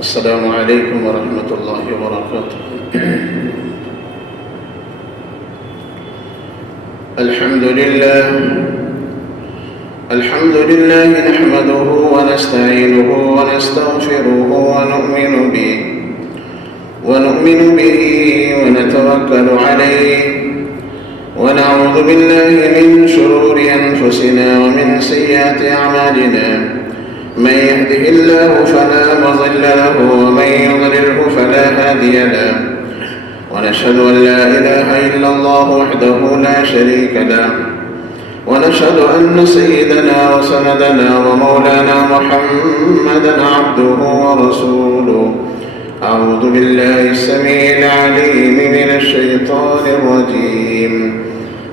السلام علیکم ورحمۃ اللہ وبرکاتہ۔ الحمد لله نحمده ونستعينه ونستغفره ونؤمن به ونتوكل عليه ونعوذ بالله من شرور أنفسنا ومن سيئات أعمالنا، من يهده الله فلا مضل له ومن يضلله فلا هادي له، ونشهد أن لا إله إلا الله وحده لا شريك له، ونشهد أن سيدنا وسندنا ومولانا محمدا عبده ورسوله. أعوذ بالله السميع العليم من الشيطان الرجيم.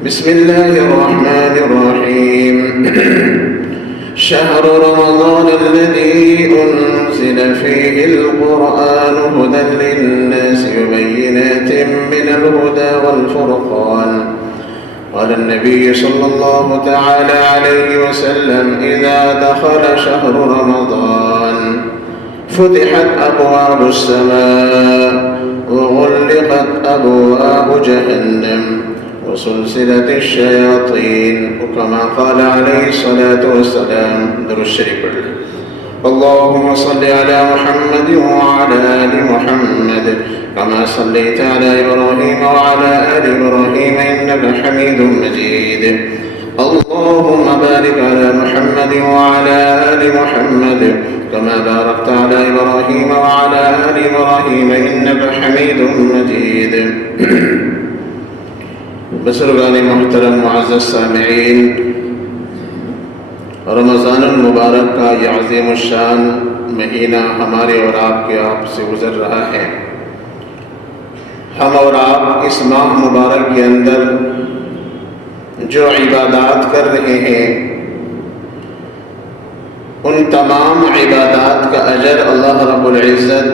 بسم الله الرحمن الرحيم. شهر رمضان الذي أنزل فيه القرآن هدى للناس وبينات من الهدى والفرقان. قال النبي صلى الله تعالى عليه وسلم: إذا دخل شهر رمضان فتحت أبواب السماء وغلقت أبواب جهنم وسلسلة الشياطين، وكما قال عليه الصلاة والسلام. درود شریف پڑھ لیں. اللهم صل على محمد وعلى آل محمد كما صليت على إبراهيم وعلى آل إبراهيم إنك حميد مجيد. اللهم بارك على محمد وعلى آل محمد كما باركت على إبراهيم وعلى آل إبراهيم إنك حميد مجيد. بزرگان محترم معزز سامعین، رمضان المبارک کا یہ عظیم الشان مہینہ ہمارے اور آپ کے آپ سے گزر رہا ہے. ہم اور آپ اس ماہ مبارک کے اندر جو عبادات کر رہے ہیں، ان تمام عبادات کا اجر اللہ رب العزت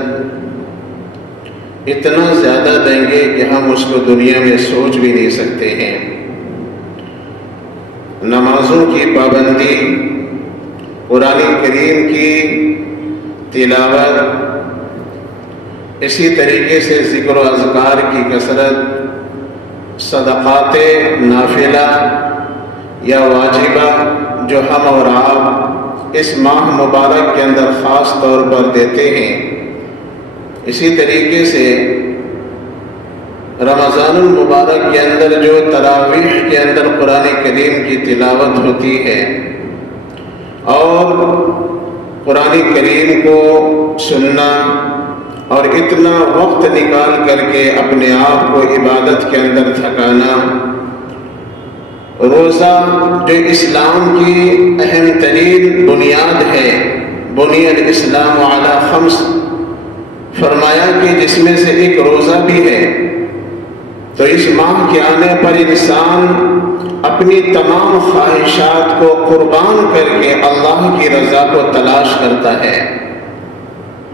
اتنا زیادہ دیں گے کہ ہم اس کو دنیا میں سوچ بھی نہیں سکتے ہیں. نمازوں کی پابندی، قرآن کریم کی تلاوت، اسی طریقے سے ذکر و اذکار کی کثرت، صدقات نافلہ یا واجبہ جو ہم اور آپ اس ماہ مبارک کے اندر خاص طور پر دیتے ہیں، اسی طریقے سے رمضان المبارک کے اندر جو تراویح کے اندر قرآن کریم کی تلاوت ہوتی ہے اور قرآن کریم کو سننا اور اتنا وقت نکال کر کے اپنے آپ کو عبادت کے اندر تھکانا، روزہ جو اسلام کی اہم ترین بنیاد ہے، بنی الاسلام علی خمس، فرمایا کہ جس میں سے ایک روزہ بھی ہے. تو اس ماہ کے آنے پر انسان اپنی تمام خواہشات کو قربان کر کے اللہ کی رضا کو تلاش کرتا ہے،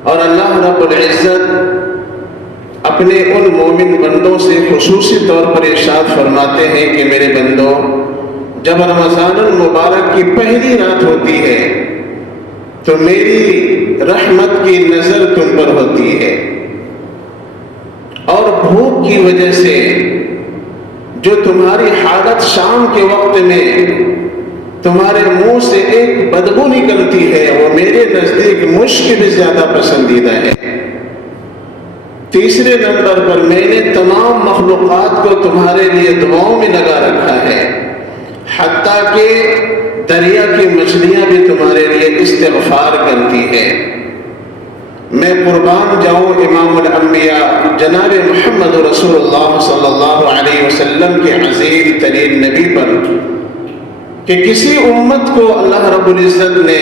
اور اللہ رب العزت اپنے ان مومن بندوں سے خصوصی طور پر ارشاد فرماتے ہیں کہ میرے بندو، جب رمضان المبارک کی پہلی رات ہوتی ہے تو میری رحمت کی نظر تم پر ہوتی ہے، اور بھوک کی وجہ سے جو تمہاری حالت شام کے وقت میں تمہارے منہ سے ایک بدبو نکلتی ہے، وہ میرے نزدیک مشک بھی زیادہ پسندیدہ ہے. تیسرے نمبر پر میں نے تمام مخلوقات کو تمہارے لیے دعاؤں میں لگا رکھا ہے، حتیٰ کہ دریا کی مچھلیاں بھی تمہارے لیے استغفار کرتی ہے. میں قربان جاؤں امام الانبیاء جناب محمد رسول اللہ صلی اللہ علیہ وسلم کے عظیم ترین نبی پر کہ کسی امت کو اللہ رب العزت نے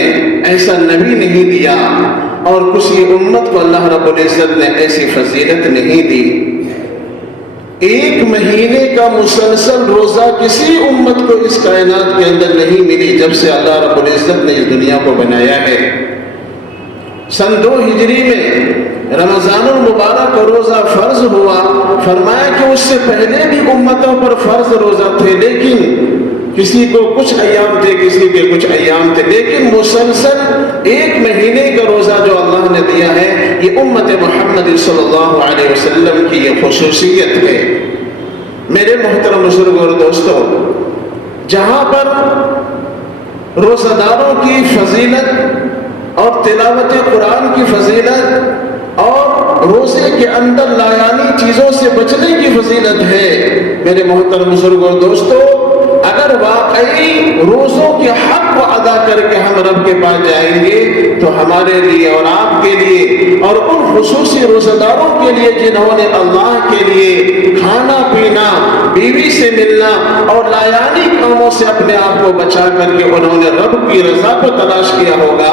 ایسا نبی نہیں دیا اور کسی امت کو اللہ رب العزت نے ایسی فضیلت نہیں دی. ایک مہینے کا مسلسل روزہ کسی امت کو اس کائنات کے اندر نہیں ملی جب سے اللہ رب العزت نے اس دنیا کو بنایا ہے. سن 2 ہجری میں رمضان المبارک کا روزہ فرض ہوا. فرمایا کہ اس سے پہلے بھی امتوں پر فرض روزہ تھے، لیکن کسی کو کچھ ایام تھے، کسی کے کچھ ایام تھے، لیکن مسلسل ایک مہینے کا روزہ جو اللہ نے دیا ہے، یہ امت محمد صلی اللہ علیہ وسلم کی یہ خصوصیت ہے۔ میرے محترم بزرگ اور دوستو، جہاں پر روزہ داروں کی فضیلت اور تلاوت قرآن کی فضیلت اور روزے کے اندر لایانی چیزوں سے بچنے کی فضیلت ہے، میرے محترم بزرگ اور دوستو، اگر واقعی روزوں کے حق کو ادا کر کے ہم رب کے پاس جائیں گے تو ہمارے لیے اور آپ کے لیے اور ان خصوصی روزہ داروں کے لیے جنہوں نے اللہ کے لیے کھانا پینا، بیوی سے ملنا اور لایانی کاموں سے اپنے آپ کو بچا کر کے انہوں نے رب کی رضا کو تلاش کیا ہوگا،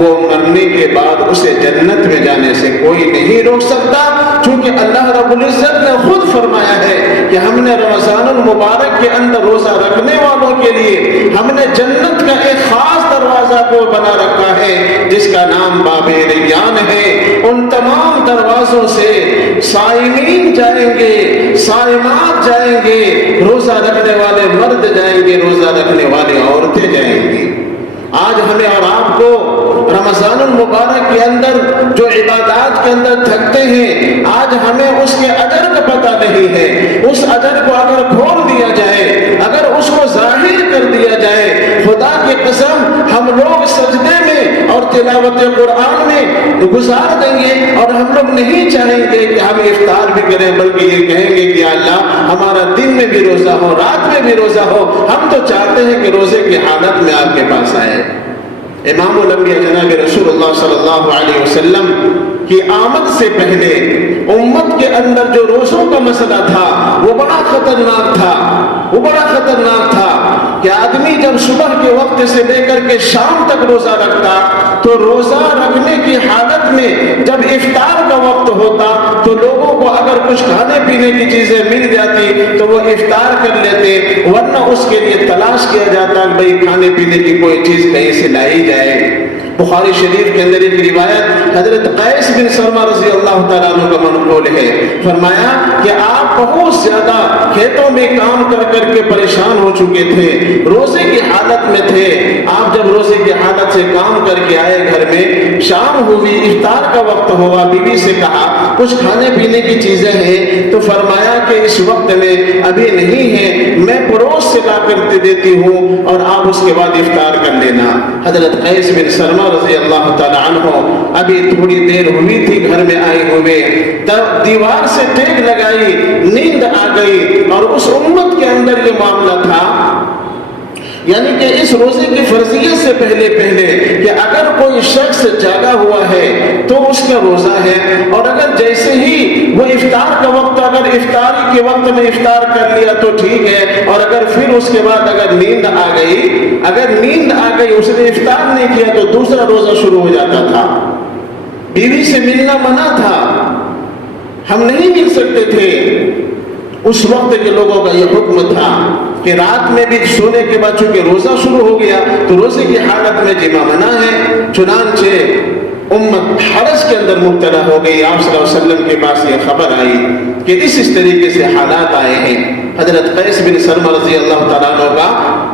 وہ مرنے کے بعد اسے جنت میں جانے سے کوئی نہیں روک سکتا، چونکہ اللہ رب العزت نے خود فرمایا ہے کہ ہم نے رمضان المبارک کے اندر روزہ رکھنے والوں کے لیے ہم نے جنت کا ایک خاص دروازہ کو بنا رکھا ہے جس کا نام باب ریان ہے۔ ان تمام دروازوں سے صائمین جائیں گے، صائمات جائیں گے، روزہ رکھنے والے مرد جائیں گے، روزہ رکھنے والی عورتیں جائیں گی۔ آج ہمیں اور آپ کو رمضان المبارک کے اندر جو عبادات کے اندر تھکتے ہیں، آج ہمیں اس کے اجر کا پتہ نہیں ہے۔ اس اجر کو اگر کھول دیا جائے، اگر اس کو ظاہر کر دیا جائے، خدا کی قسم ہم لوگ سجدے میں اور تلاوت قرآن میں گزار دیں گے، اور ہم لوگ نہیں چاہیں گے کہ ہم افطار بھی کریں، بلکہ یہ کہیں گے کہ اللہ ہمارا دن میں بھی روزہ ہو، رات میں بھی روزہ ہو، ہم تو چاہتے ہیں کہ روزے کی حالت میں آپ کے پاس آئے۔ امام الانبیاء جناب رسول اللہ صلی اللہ علیہ وسلم کی آمد سے پہلے امت کے اندر جو روزوں کا مسئلہ تھا وہ بڑا خطرناک تھا، وہ بڑا خطرناک تھا کہ آدمی جب صبح کے وقت سے لے کر کے شام تک روزہ رکھتا تو روزہ رکھنے کی حالت میں جب افطار کا وقت ہوتا تو لوگوں کو اگر کچھ کھانے پینے کی چیزیں مل جاتی تو وہ افطار کر لیتے، ورنہ اس کے لیے تلاش کیا جاتا کہ بھئی کھانے پینے کی کوئی چیز کہیں سے لائی جائے۔ بخاری شریف کے اندر ایک روایت حضرت قیس بن سرما رضی اللہ تعالیٰ عنہ کا منقول ہے، فرمایا کہ آپ بہت زیادہ کھیتوں میں کام کر کر کے پریشان ہو چکے تھے، روزے کی حالت میں تھے، آپ جب روزے کی حالت سے کام کر کے آئے گھر میں، شام ہوئی، افطار کا وقت ہوا، بیوی سے کہا کچھ کھانے پینے کی چیزیں ہیں، تو فرمایا کہ اس وقت میں ابھی نہیں ہے، میں پڑوس سے لا کر دیتی ہوں اور آپ اس کے بعد افطار کر لینا۔ حضرت قیس بن سرما رضی اللہ تعالی عنہ ابھی تھوڑی دیر ہوئی تھی گھر میں آئے ہوئے، تب دیوار سے ٹیک لگائی، نیند آ گئی، اور اس امت کے اندر یہ معاملہ تھا، یعنی کہ اس روزے کی فرضیت سے پہلے کہ اگر کوئی شخص جاگا ہوا ہے تو اس کا روزہ ہے، اور اگر جیسے ہی وہ افطار کا وقت، اگر افطاری کے وقت میں افطار کر لیا تو ٹھیک ہے، اور اگر پھر اس کے بعد اگر نیند آ گئی اس نے افطار نہیں کیا تو دوسرا روزہ شروع ہو جاتا تھا۔ بیوی سے ملنا منع تھا، ہم نہیں مل سکتے تھے۔ اس وقت کے لوگوں کا یہ حکم تھا کہ رات میں بھی سونے کے بعد چونکہ روزہ شروع ہو گیا تو روزے کی حالت میں جمع منع ہے، چنانچہ امت حرج کے اندر مبتلا ہو گئی۔ آپ صلی اللہ علیہ وسلم کے پاس یہ خبر آئی کہ اس طریقے سے حالات آئے ہیں۔ حضرت قیس بن سرما رضی اللہ تعالیٰ عنہ کا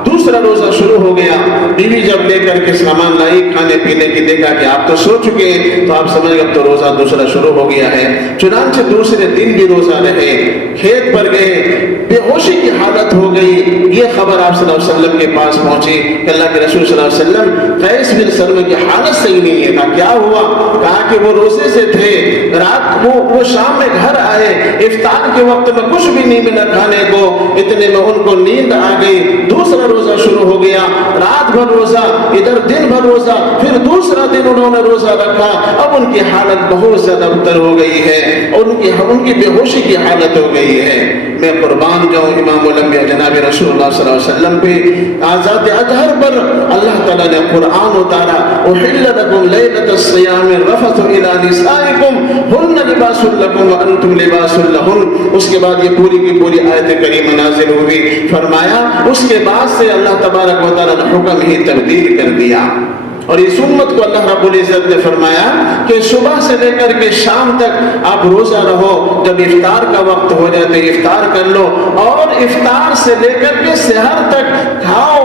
دوسرا روزہ شروع ہو گیا۔ بیوی جب لے کر کے سامان لائی کھانے پینے کی، دیکھا کہ آپ تو سو چکے ہیں تو آپ سمجھ گئے اب تو روزہ دوسرا شروع ہو گیا ہے، چنانچہ دوسرے دن بھی روزہ رہے، کھیت پر گئے، بے ہوشی کی حالت ہو گئی۔ یہ خبر آپ صلی اللہ علیہ وسلم کے پاس پہنچی کہ اللہ کے رسول صلی اللہ علیہ وسلم قیس بن سرما کی حالت صحیح نہیں ہے۔ کہا کیا ہوا؟ کہا کہ وہ روزے سے تھے، رات وہ شام میں گھر آئے، افطار کے وقت میں کچھ بھی نہیں ملا کھانے کو، اتنے میں ان کو نیند آ گئی، دوسرا روزہ شروع ہو گیا، رات بھر روزہ، ادھر دن بھر روزہ، پھر دوسرا دن انہوں نے روزہ رکھا۔ اب ان کی حالت بہت زیادہ بدتر ہو گئی ہے، ان کی بے ہوشی کی حالت ہو گئی ہے۔ میں قربان جاؤں امام الانبیاء جناب رسول اللہ صلی اللہ علیہ وسلم پہ آزاد اطہر پر اللہ تعالیٰ نے قرآن اتارا، احل لکم لیلۃ الصیام الرفث الی نسائکم ہن لباس لکم وانتم لباس لہن۔ اس کے بعد یہ پوری کی پوری آیت کریمہ نازل ہوئی، فرمایا اس کے بعد سے اللہ تبارک و تعالیٰ نے حکم ہی تبدیل کر دیا، اور اس امت کو اللہ رب العزت نے فرمایا کہ صبح سے لے کر کے شام تک آپ روزہ رہو، جب افطار کا وقت ہو جائے تو افطار کر لو، اور افطار سے لے کر کے سحر تک کھاؤ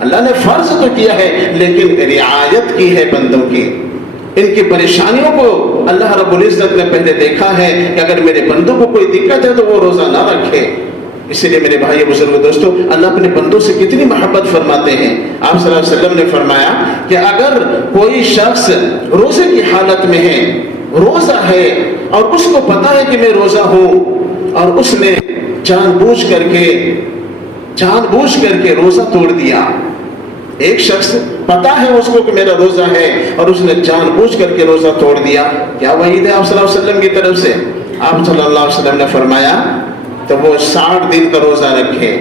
اللہ نے فرض تو کیا ہے لیکن رعایت کی ہے بندوں کی. ان کی پریشانیوں کو اللہ رب العزت نے پہلے دیکھا ہے کہ اگر میرے بندوں کو کوئی دقت ہے تو وہ روزہ نہ رکھے. اسی لیے میرے بھائی بزرگ دوستو، اللہ اپنے بندوں سے کتنی محبت فرماتے ہیں. آپ صلی اللہ علیہ وسلم نے فرمایا کہ اگر کوئی شخص روزے کی حالت میں ہے، روزہ ہے اور اس کو پتا ہے کہ میں روزہ ہوں، اور اس نے جان بوجھ کر کے روزہ توڑ دیا. ایک شخص پتا ہے اس کو کہ میرا روزہ ہے اور اس نے جان بوجھ کر کے روزہ توڑ دیا، کیا وعید ہے آپ صلی اللہ علیہ وسلم کی طرف سے؟ آپ صلی اللہ علیہ وسلم نے فرمایا تو وہ 60 دن کا روزہ رکھے.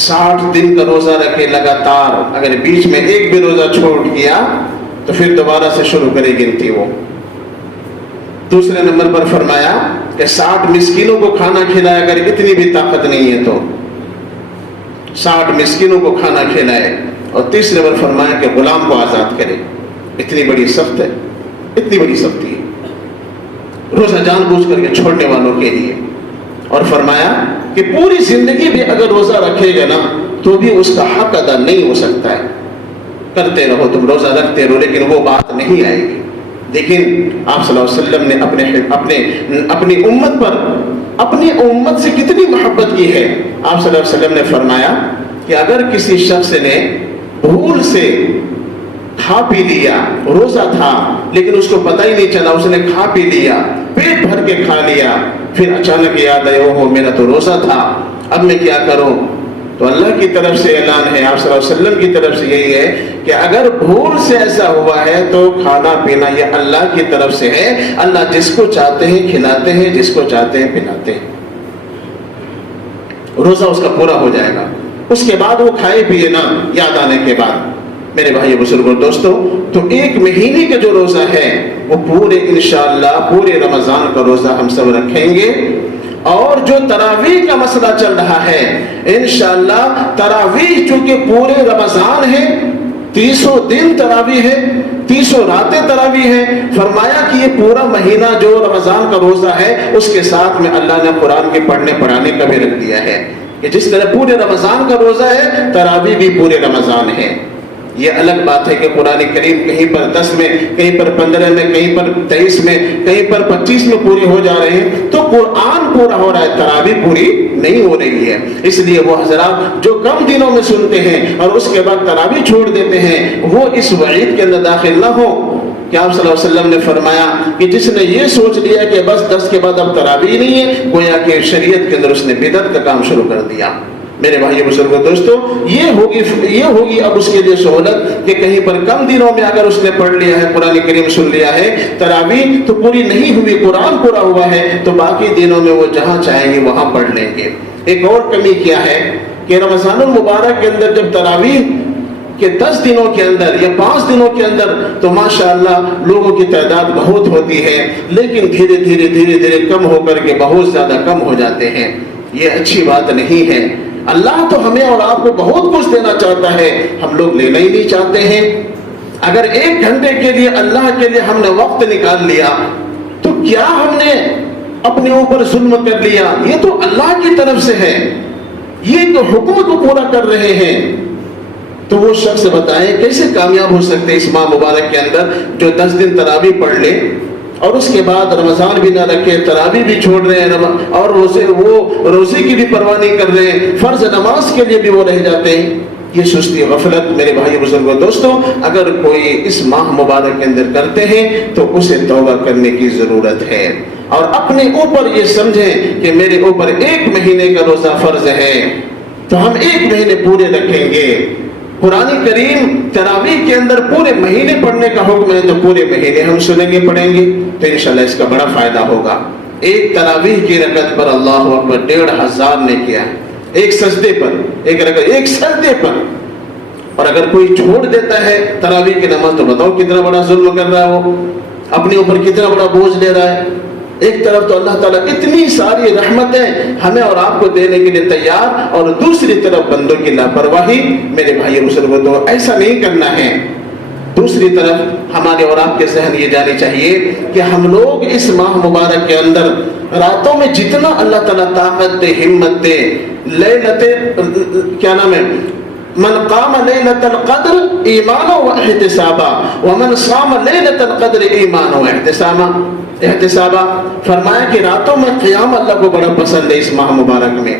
60 دن کا روزہ رکھے لگاتار. اگر بیچ میں ایک بھی روزہ چھوڑ گیا تو پھر دوبارہ سے شروع کرے گنتی وہ. دوسرے نمبر پر فرمایا کہ 60 مسکینوں کو کھانا کھلائے، اگر اتنی بھی طاقت نہیں ہے تو 60 مسکینوں کو کھانا کھلائے. اور تیسرے نمبر فرمایا کہ غلام کو آزاد کرے. اتنی بڑی سخت ہے، اتنی بڑی سختی ہے روزہ جان بوجھ کر کے چھوڑنے والوں کے لیے. اور فرمایا کہ پوری زندگی بھی اگر روزہ رکھے گا نا تو بھی اس کا حق ادا نہیں ہو سکتا ہے. کرتے رہو، تم روزہ رکھتے رہو، لیکن وہ بات نہیں آئے گی. لیکن آپ صلی اللہ علیہ وسلم نے اپنی امت پر، اپنی امت سے کتنی محبت کی ہے. آپ صلی اللہ علیہ وسلم نے فرمایا کہ اگر کسی شخص نے بھول سے کھا پی لیا، روزہ تھا لیکن اس کو پتہ ہی نہیں چلا، اس نے کھا پی لیا، پیٹ بھر کے کھا لیا، پھر اچانک یاد آئے اوہ میرا تو روزہ تھا، اب میں کیا کروں؟ تو اللہ کی طرف سے اعلان ہے، آپ صلی اللہ علیہ وسلم کی طرف سے یہی ہے کہ اگر بھول سے ایسا ہوا ہے تو کھانا پینا یہ اللہ کی طرف سے ہے. اللہ جس کو چاہتے ہیں کھلاتے ہیں، جس کو چاہتے ہیں پلاتے ہیں. روزہ اس کا پورا ہو جائے گا. اس کے بعد وہ کھائے پیے نا یاد آنے کے بعد. میرے بھائی بزرگوں دوستو، تو ایک مہینے کا جو روزہ ہے وہ پورے انشاءاللہ پورے رمضان کا روزہ ہم سب رکھیں گے. اور جو تراویح کا مسئلہ چل رہا ہے، انشاءاللہ تراویح چونکہ پورے رمضان ہے، 300 دن تراویح ہے، 300 راتیں تراویح ہے. فرمایا کہ یہ پورا مہینہ جو رمضان کا روزہ ہے اس کے ساتھ میں اللہ نے قرآن کے پڑھنے پڑھانے کا بھی رکھ دیا ہے کہ جس طرح پورے رمضان کا روزہ ہے تراویح بھی پورے رمضان ہے. یہ الگ بات ہے کہ قرآن کریم کہیں پر 10 میں، کہیں پر 15 میں، کہیں پر 23 میں، کہیں پر 25 میں پوری ہو جا رہے ہیں، تو قرآن پورا ہو رہا ہے، تراویح پوری نہیں ہو رہی ہے. اس لیے وہ حضرات جو کم دنوں میں سنتے ہیں اور اس کے بعد تراویح چھوڑ دیتے ہیں وہ اس وعید کے اندر داخل نہ ہو کہ آپ صلی اللہ علیہ وسلم نے فرمایا کہ جس نے یہ سوچ لیا کہ بس 10 کے بعد اب تراویح نہیں ہے، گویا کہ شریعت کے اندر اس نے بدعت کا کام شروع کر دیا. میرے بھائی بزرگوں دوستو، یہ ہوگی اب اس کے لیے سہولت کہ کہیں پر کم دنوں میں اگر اس نے پڑھ لیا ہے، قرآن کریم سن لیا ہے، تراویح تو پوری نہیں ہوئی، قرآن پورا ہوا ہے، تو باقی دنوں میں وہ جہاں چاہیں گے وہاں پڑھ لیں گے. ایک اور کمی کیا ہے کہ رمضان المبارک کے اندر جب تراویح کہ 10 دنوں کے اندر یا 5 دنوں کے اندر تو ماشاءاللہ لوگوں کی تعداد بہت ہوتی ہے، لیکن دھیرے دھیرے کم ہو کر کے بہت زیادہ کم ہو جاتے ہیں. یہ اچھی بات نہیں ہے. اللہ تو ہمیں اور آپ کو بہت کچھ دینا چاہتا ہے، ہم لوگ لینا ہی نہیں چاہتے ہیں. اگر 1 گھنٹے کے لیے اللہ کے لیے ہم نے وقت نکال لیا تو کیا ہم نے اپنے اوپر ظلم کر لیا؟ یہ تو اللہ کی طرف سے ہے، یہ تو حکم کو پورا کر رہے ہیں. تو وہ شخص بتائیں کیسے کامیاب ہو سکتے اس ماہ مبارک کے اندر جو 10 دن تراویح پڑھ لے اور اس کے بعد رمضان بھی نہ رکھے، تراویح بھی چھوڑ رہے ہیں اور روزے کی بھی پرواہ نہیں کر رہے ہیں، فرض نماز کے لیے بھی وہ رہ جاتے ہیں. یہ سستی غفلت میرے بھائی بزرگوں دوستوں اگر کوئی اس ماہ مبارک کے اندر کرتے ہیں تو اسے توبہ کرنے کی ضرورت ہے اور اپنے اوپر یہ سمجھیں کہ میرے اوپر 1 مہینے کا روزہ فرض ہے تو ہم 1 مہینے پورے رکھیں گے. قرآن کریم تراویح کے اندر پورے مہینے پڑھنے کا حکم ہے تو پورے مہینے ہم سنیں گے، پڑھیں گے تو انشاءاللہ اس کا بڑا فائدہ ہوگا. ایک تراویح کی رکعت پر اللہ اکبر 1500 نے کیا ہے، ایک سجدے پر، ایک سجدے پر. اور اگر کوئی چھوڑ دیتا ہے تراویح کی نماز تو بتاؤ کتنا بڑا ظلم کر رہا ہے، وہ اپنے اوپر کتنا بڑا بوجھ لے رہا ہے. ایک طرف تو اللہ تعالیٰ اتنی ساری رحمتیں ہمیں اور آپ کو دینے کے لیے تیار، اور دوسری طرف بندوں کی لاپرواہی. میرے بھائی بزرگوں تو ایسا نہیں کرنا ہے. دوسری طرف ہمارے اور آپ کے ذہن یہ جانی چاہیے کہ ہم لوگ اس ماہ مبارک کے اندر راتوں میں جتنا اللہ تعالیٰ طاقت دے، ہمت دے، من قام لیلۃ القدر ایمانا و احتسابا ومن صام لیلۃ القدر ایمانا و احتسابا، فرمایا کہ راتوں میں قیام اللہ کو بڑا پسند ہے اس ماہ مبارک میں.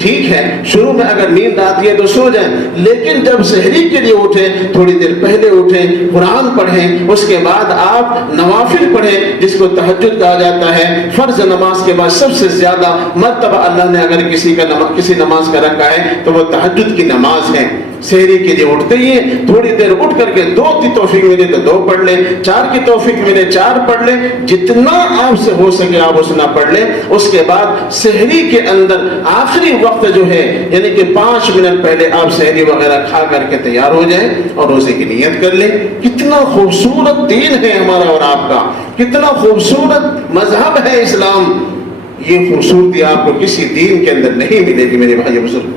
ٹھیک ہے شروع میں اگر نیند آتی ہے تو سو جائیں، لیکن جب سحری کے لیے اٹھیں تھوڑی دیر پہلے اٹھیں، قرآن پڑھیں، اس کے بعد آپ نوافل پڑھیں جس کو تہجد کہا جاتا ہے. فرض نماز کے بعد سب سے زیادہ مرتبہ اللہ نے اگر کسی نماز کا رکھا ہے تو وہ تہجد کی نماز ہے. سحری کے لیے اٹھتے ہی تھوڑی دیر اٹھ کر کے 2 کی توفیق ملے تو 2 پڑھ لیں، 4 کی توفیق ملے 4 پڑھ لیں، جتنا آپ سے ہو سکے آپ اتنا پڑھ لیں. اس کے بعد سحری کے اندر آخری وقت جو ہے یعنی کہ 5 منٹ پہلے آپ سحری وغیرہ کھا کر کے تیار ہو جائیں اور روزے کی نیت کر لیں. کتنا خوبصورت دین ہے ہمارا اور آپ کا، کتنا خوبصورت مذہب ہے اسلام. یہ خوبصورتی آپ کو کسی دین کے اندر نہیں ملے گی میرے بھائی بزرگ.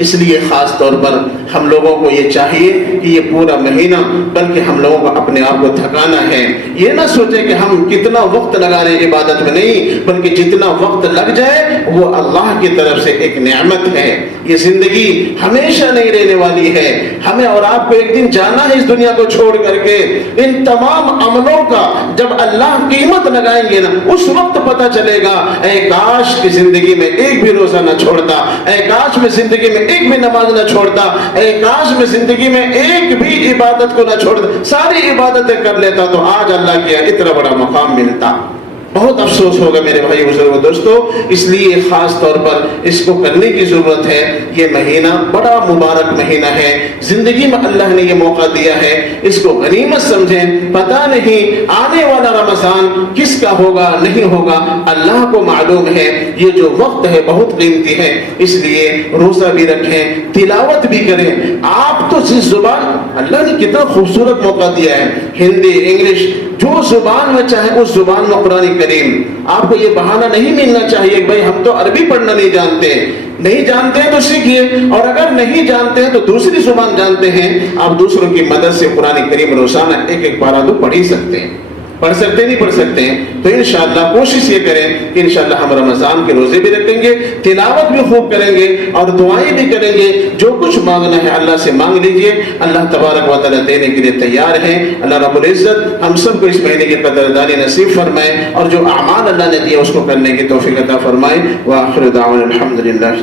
اس لیے خاص طور پر ہم لوگوں کو یہ چاہیے کہ یہ پورا مہینہ بلکہ ہم لوگوں کو اپنے آپ کو تھکانا ہے. یہ نہ سوچیں کہ ہم کتنا وقت لگا رہے ہیں عبادت میں، نہیں، بلکہ جتنا وقت لگ جائے وہ اللہ کی طرف سے ایک نعمت ہے. یہ زندگی ہمیشہ نہیں رہنے والی ہے، ہمیں اور آپ کو ایک دن جانا ہے اس دنیا کو چھوڑ کر کے. ان تمام عملوں کا جب اللہ قیمت لگائیں گے نا اس وقت پتہ چلے گا اے کاش کی زندگی میں ایک بھی روزہ نہ چھوڑتا، اے کاش میں زندگی میں ایک بھی نماز نہ چھوڑتا، اے کاش میں زندگی میں ایک بھی عبادت کو نہ چھوڑتا، ساری عبادتیں کر لیتا تو آج اللہ کیا اتنا بڑا مقام ملتا. بہت افسوس ہوگا میرے بھائی بزرگوں دوستو. اس لیے خاص طور پر اس کو کرنے کی ضرورت ہے. یہ مہینہ بڑا مبارک مہینہ ہے، زندگی میں اللہ نے یہ موقع دیا ہے، اس کو غنیمت سمجھیں. پتہ نہیں آنے والا رمضان کس کا ہوگا نہیں ہوگا، اللہ کو معلوم ہے. یہ جو وقت ہے بہت قیمتی ہے، اس لیے روزہ بھی رکھیں، تلاوت بھی کریں. آپ تو جس زبان اللہ نے کتنا خوبصورت موقع دیا ہے، ہندی انگلش جو زبان میں چاہے اس زبان میں قرآن کریم. آپ کو یہ بہانہ نہیں ملنا چاہیے کہ بھائی ہم تو عربی پڑھنا نہیں جانتے ہیں تو سیکھیے، اور اگر نہیں جانتے ہیں تو دوسری زبان جانتے ہیں، آپ دوسروں کی مدد سے قرآن کریم روزانہ ایک پارہ تو پڑھ ہی سکتے ہیں. پڑھ سکتے نہیں پڑھ سکتے ہیں تو انشاءاللہ کوشش یہ کریں کہ انشاءاللہ ہم رمضان کے روزے بھی رکھیں گے، تلاوت بھی خوب کریں گے اور دعائیں بھی کریں گے. جو کچھ مانگنا ہے اللہ سے مانگ لیجئے، اللہ تبارک و تعالیٰ دینے کے لیے تیار ہیں. اللہ رب العزت ہم سب کو اس مہینے کی قدردانی نصیب فرمائے اور جو اعمال اللہ نے دیا اس کو کرنے کی توفیق عطا فرمائے. وآخر دعوانا الحمدللہ.